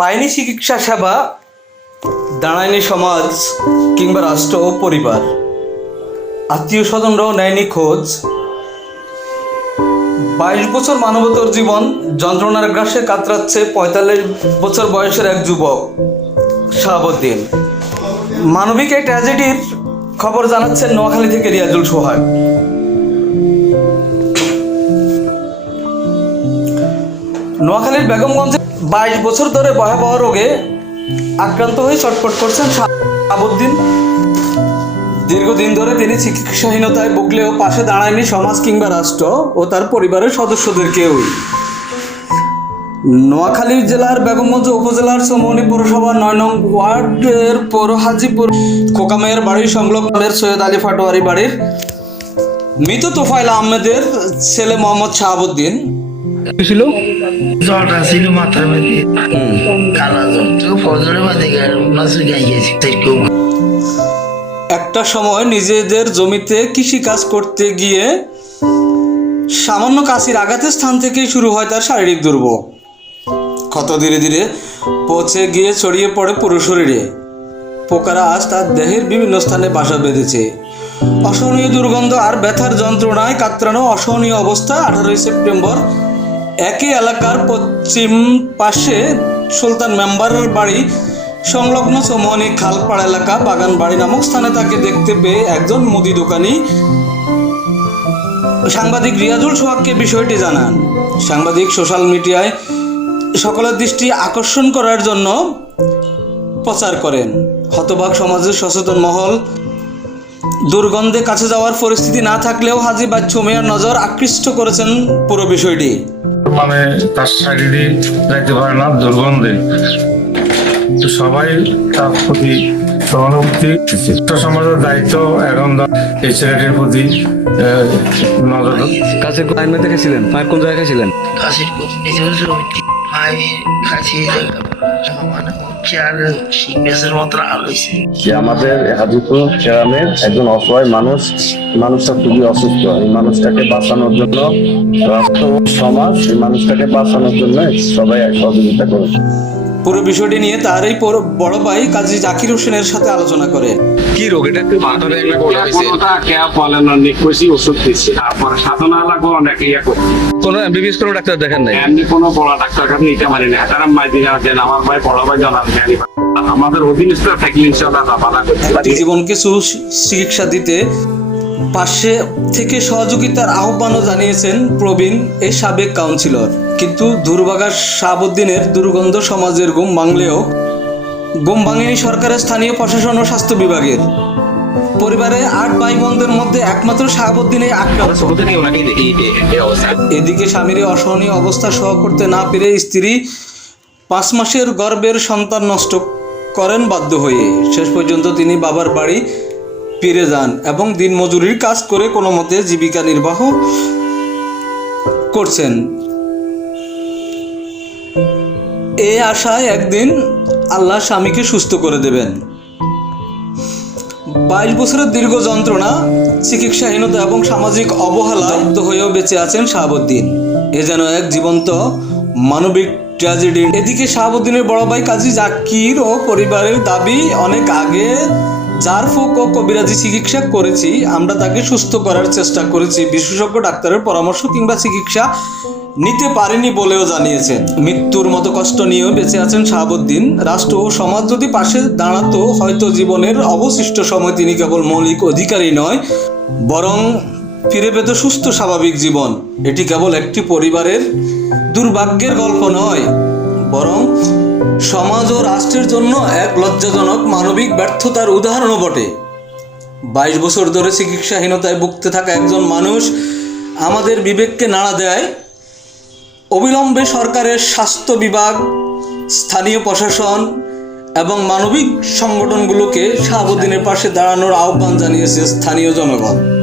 পায়নি চিকিৎসা সেবা, দাঁড়ায়নি সমাজ কিংবা রাষ্ট্র ও পরিবার। আত্মীয় স্বজনরাও নেয়নি খোঁজ। বাইশ বছর মানবতর জীবন যন্ত্রণার গ্রাসে কাতরাচ্ছে পঁয়তাল্লিশ বছর বয়সের এক যুবক, শাহাবুদ্দিন। মানবিক এই ট্র্যাজেডির খবর জানাচ্ছেন নোয়াখালী থেকে রিয়াজুল সোহাগ। নোয়াখালীর বেগমগঞ্জে বাইশ বছর ধরে ভয়াবহ রোগে আক্রান্ত হয়ে ছটফট করছেন শাহাবুদ্দিন দীর্ঘদিন ধরে তিনি চিকিৎসাহীনতায় ভুগলেও পাশে দাঁড়ায়নি সমাজ কিংবা রাষ্ট্র ও তার পরিবারের সদস্যদের কেউই। নোয়াখালী জেলার বেগমগঞ্জ উপজেলার সোমনি পৌরসভার নয় নং ওয়ার্ডের পৌর হাজিপুর খোকামের বাড়ির সংলগ্নের সৈয়দ আলী ফাটোয়ারি বাড়ির মৃত তোফাইল আহমেদের ছেলে মোহাম্মদ শাহাবুদ্দিন ছিল? জ্বরটা ছিল মাথার মধ্যে। কালা জ্বর তো ফজরের বাদে নাচে গাই গেছি একটা সময় নিজেদের জমিতে কৃষি কাজ করতে গিয়ে সামান্য কাশির আঘাতের স্থান থেকেই শুরু হয় তার শারীরিক দুর্ভোগ ক্ষত ধীরে ধীরে পচে গিয়ে ছড়িয়ে পড়ে পুরো শরীরে। পোকারা আজ তার দেহের বিভিন্ন স্থানে বাসা বেঁধেছে। অসহনীয় দুর্গন্ধ আর ব্যথার যন্ত্রণায় কাতরানো অসহনীয় অবস্থা আঠারোই সেপ্টেম্বর একই এলাকার পশ্চিম পাশে সুলতান মেম্বারের বাড়ি সংলগ্ন চৌমনি খালপাড় এলাকা বাগান বাড়ি নামক স্থানে তাকে দেখতে পেয়ে একজন মুদি দোকানি সাংবাদিক রিয়াজুল সোহাগকে বিষয়টি জানান। সাংবাদিক সোশ্যাল মিডিয়ায় সকলের দৃষ্টি আকর্ষণ করার জন্য প্রচার করেন। হতবাক সমাজের সচেতন মহল দুর্গন্ধে কাছে যাওয়ার পরিস্থিতি না থাকলেও হাজি বাচ্চু মেয়ার নজর আকৃষ্ট করেছেন পুরো বিষয়টি। মানে তার শারীরিক যাইতে পারে না দুর্গন্ধে। তো সবাই তার প্রতি সহানুভূতি সমাজের দায়িত্ব এখন এই ছেলেটির প্রতি নজর কাছে আইনমে দেখেছিলেন মায়ের কোন জায়গায় ছিলেন কাছে মানে আমাদের হাজিপুর গ্রামের একজন অসহায় মানুষ মানুষটা খুবই অসুস্থ। এই মানুষটাকে বাঁচানোর জন্য সমাজ, এই মানুষটাকে বাঁচানোর জন্য সবাই সহযোগিতা করে পুরো বিষয়টি নিয়ে তার এই বড় ভাই কাজী জাকির হোসেনের সাথে আলোচনা করে। কি রোগ? এটা একটু মাথায় একটা বলা হয়েছে কোনোটা কেয়া বলেন না নিকোসি ওষুধ দিচ্ছে। তারপরে সাধনা লাগবো অনেকে ইয়ে করে কোনো এমবিবিএস কোনো ডাক্তার দেখেন নাই? এমনি কোনো বড় ডাক্তার কাছে নিতে পারি না তারা মাই দেন। আমার ভাই বড় ভাই জানার জানি আমাদের অধীনস্থ থাকলে করতে জীবনকে সুচিকিৎসা দিতে পাশে থেকে সহযোগিতার আহ্বানও জানিয়েছেন প্রবীণ এই সাবেক কাউন্সিলর। কিন্তু দুর্ভাগা শাহাবুদ্দিনের দুর্গন্ধ সমাজের ঘুম ভাঙলেও ঘুম ভাঙেনি সরকারের স্থানীয় প্রশাসন ও স্বাস্থ্য বিভাগের। পরিবারে আট ভাই বোনদের মধ্যে একমাত্র শাহাবুদ্দিনে আক্রান্ত। এদিকে স্বামীর অসহনীয় অবস্থা সহ করতে না পেরে স্ত্রী পাঁচ মাসের গর্ভের সন্তান নষ্ট করেন বাধ্য হয়ে। শেষ পর্যন্ত তিনি বাবার বাড়ি ফিরে যান এবং দিনমজুরির কাজ করে কোনো মতে জীবিকা নির্বাহ করছেন। এই আশায় একদিন আল্লাহ স্বামীকে সুস্থ করে দেবেন। বাইশ বছরের দীর্ঘ যন্ত্রণা, চিকিৎসাহীনতা এবং সামাজিক অবহেলা দগ্ধ হয়েও বেঁচে আছেন শাহাবুদ্দিন। এ যেন এক জীবন্ত মানবিক ট্র্যাজেডি। এদিকে শাহাবুদ্দিনের বড় ভাই কাজী জাকির ও পরিবারের দাবি, অনেক আগে যার ফুক ও কবিরাজি চিকিৎসা করেছি, আমরা তাকে সুস্থ করার চেষ্টা করেছি। বিশেষজ্ঞ ডাক্তারের পরামর্শ কিংবা চিকিৎসা নিতে পারেনি বলেও জানিয়েছেন মৃত্যুর মতো কষ্ট নিয়েও বেঁচে আছেন শাহাবুদ্দিন। রাষ্ট্র ও সমাজ যদি পাশে দাঁড়াতো, হয়তো জীবনের অবশিষ্ট সময় তিনি কেবল মৌলিক অধিকারই নয়, বরং ফিরে পেত সুস্থ স্বাভাবিক জীবন। এটি কেবল একটি পরিবারের দুর্ভাগ্যের গল্প নয়। বরং সমাজ ও রাষ্ট্রের জন্য এক লজ্জাজনক মানবিক ব্যর্থতার উদাহরণও বটে। বাইশ বছর ধরে চিকিৎসাহীনতায় ভুগতে থাকা একজন মানুষ আমাদের বিবেককে নাড়া দেয়। অবিলম্বে সরকারের স্বাস্থ্য বিভাগ, স্থানীয় প্রশাসন এবং মানবিক সংগঠনগুলোকে শাহাবুদ্দিনের পাশে দাঁড়ানোর আহ্বান জানিয়েছে স্থানীয় জনগণ।